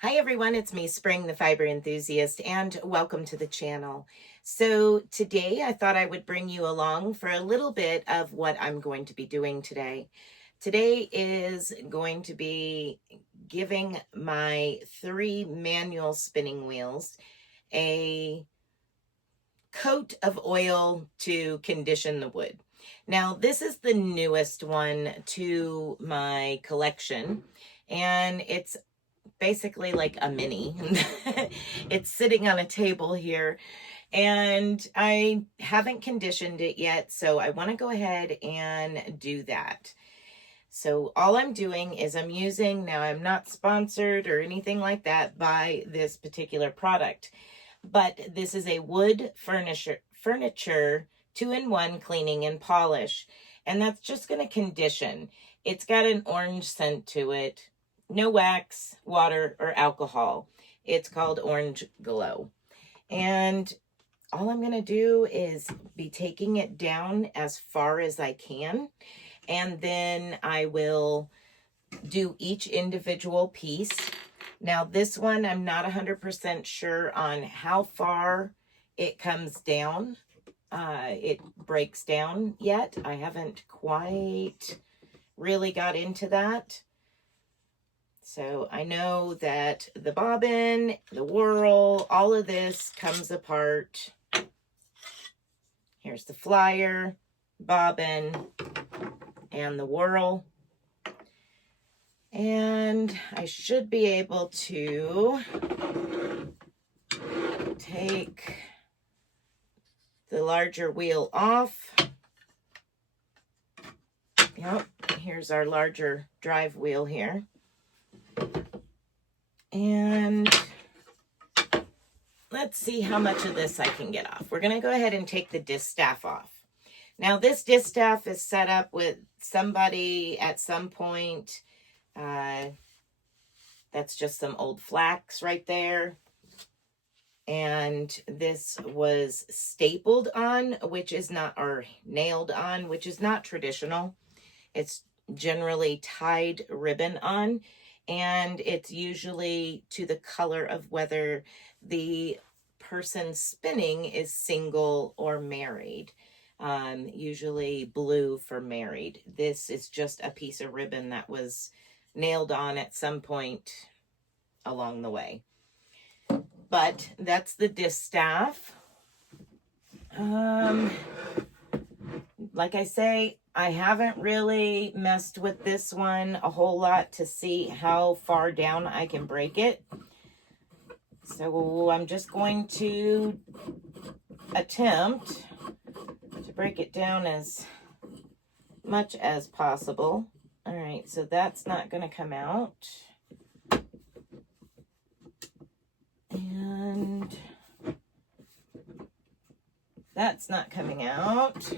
Hi everyone, it's me, Spring, the fiber enthusiast, and welcome to the channel. So today I thought I would bring you along for a little bit of what I'm going to be doing today. Today is going to be giving my 3 manual spinning wheels a coat of oil to condition the wood. Now, this is the newest one to my collection, and it's basically like a mini. It's sitting on a table here, and I haven't conditioned it yet, so I want to go ahead and do that. So all I'm doing is now I'm not sponsored or anything like that by this particular product, but this is a wood furniture 2-in-1 cleaning and polish, and that's just going to condition. It's got an orange scent to it. No wax, water, or alcohol. It's called Orange Glow. And all I'm going to do is be taking it down as far as I can. And then I will do each individual piece. Now this one, I'm not 100% sure on how far it comes down. It breaks down yet. I haven't quite really got into that. So I know that the bobbin, the whorl, all of this comes apart. Here's the flyer, bobbin, and the whorl. And I should be able to take the larger wheel off. Yep, here's our larger drive wheel here. And let's see how much of this I can get off. We're going to go ahead and take the distaff off. Now, this distaff is set up with somebody at some point. That's just some old flax right there. And this was stapled on, which is not, or nailed on, which is not traditional. It's generally tied ribbon on, and it's usually to the color of whether the person spinning is single or married. Usually blue for married. This is just a piece of ribbon that was nailed on at some point along the way. But that's the distaff. Like I say, I haven't really messed with this one a whole lot to see how far down I can break it. So I'm just going to attempt to break it down as much as possible. All right, so that's not going to come out. And that's not coming out.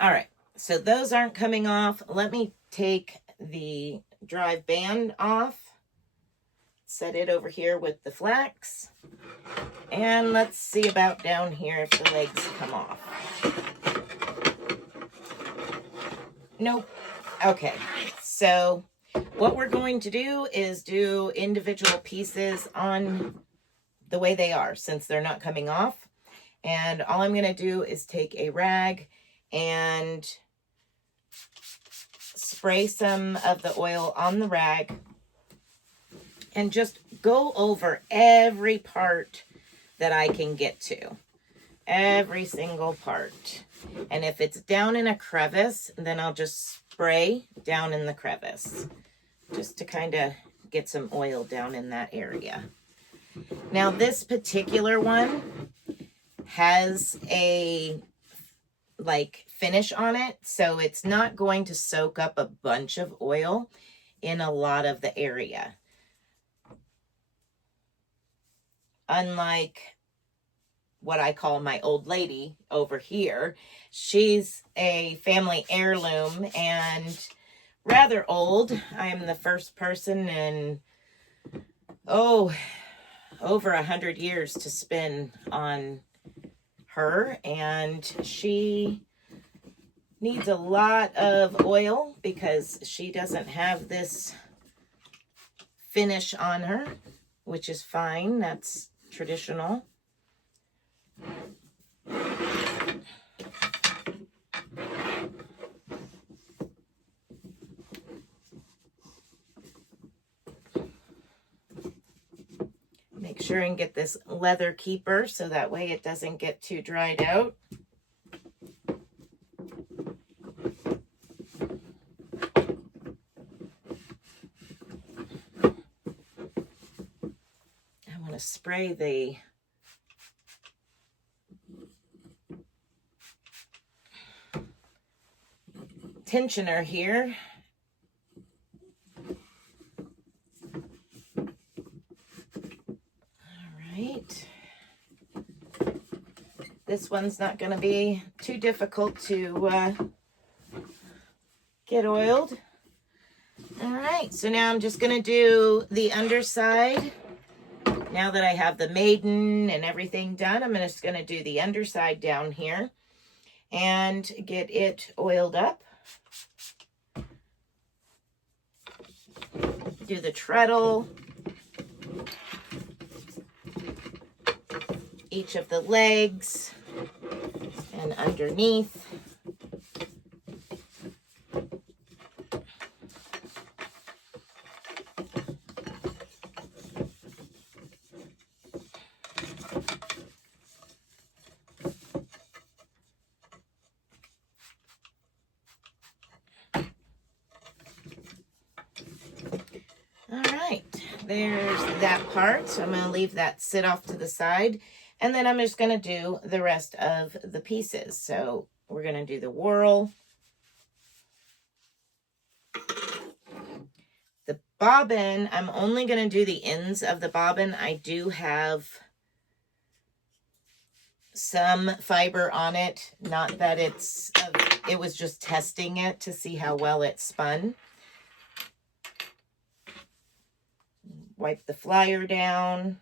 All right, so those aren't coming off. Let me take the drive band off, set it over here with the flax, and let's see about down here if the legs come off. Nope. Okay, so what we're going to do is do individual pieces on the way they are, since they're not coming off. And all I'm going to do is take a rag and spray some of the oil on the rag and just go over every part that I can get to. Every single part. And if it's down in a crevice, then I'll just spray down in the crevice, just to kind of get some oil down in that area. Now, this particular one has a finish on it, so it's not going to soak up a bunch of oil in a lot of the area. Unlike what I call my old lady over here, she's a family heirloom and rather old. I am the first person in, over 100 years to spin on her, and she needs a lot of oil because she doesn't have this finish on her, which is fine. That's traditional. Make sure and get this leather keeper so that way it doesn't get too dried out. I want to spray the tensioner here. This one's not going to be too difficult to get oiled. All right, so now I'm just going to do the underside. Now that I have the maiden and everything done, I'm just going to do the underside down here and get it oiled up. Do the treadle, each of the legs, and underneath. All right, there's that part. So I'm going to leave that sit off to the side. And then I'm just going to do the rest of the pieces. So we're going to do the whorl, the bobbin. I'm only going to do the ends of the bobbin. I do have some fiber on it. Not that it was just testing it to see how well it spun. Wipe the flyer down.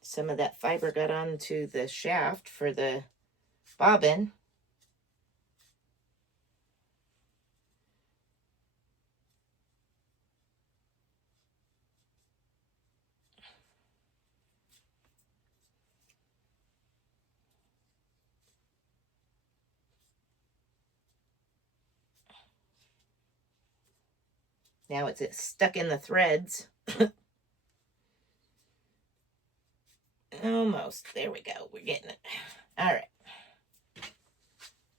Some of that fiber got onto the shaft for the bobbin. Now it's stuck in the threads. Almost. There we go. We're getting it. All right.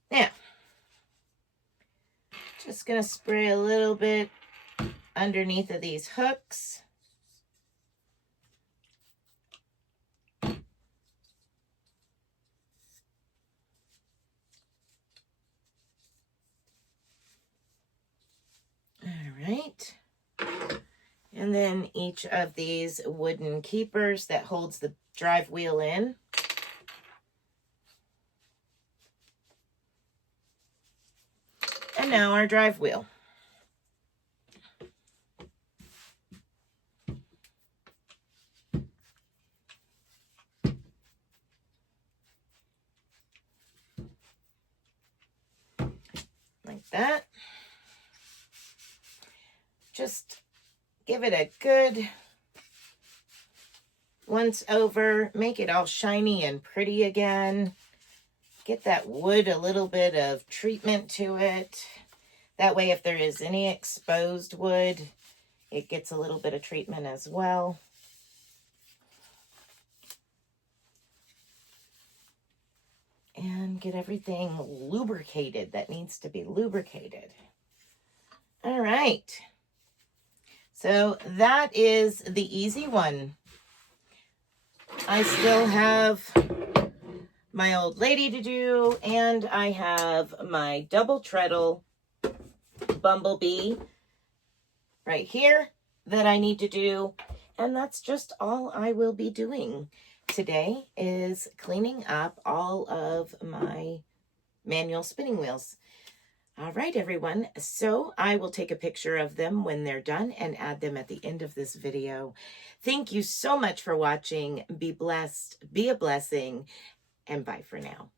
Now, just going to spray a little bit underneath of these hooks. All right. And then each of these wooden keepers that holds the drive wheel in. And now our drive wheel. Like that. Just give it a good once over, make it all shiny and pretty again. Get that wood a little bit of treatment to it. That way if there is any exposed wood, it gets a little bit of treatment as well. And get everything lubricated that needs to be lubricated. All right. So that is the easy one. I still have my old lady to do, and I have my double treadle bumblebee right here that I need to do. And that's just all I will be doing today, is cleaning up all of my manual spinning wheels. All right, everyone. So I will take a picture of them when they're done and add them at the end of this video. Thank you so much for watching. Be blessed, be a blessing, and bye for now.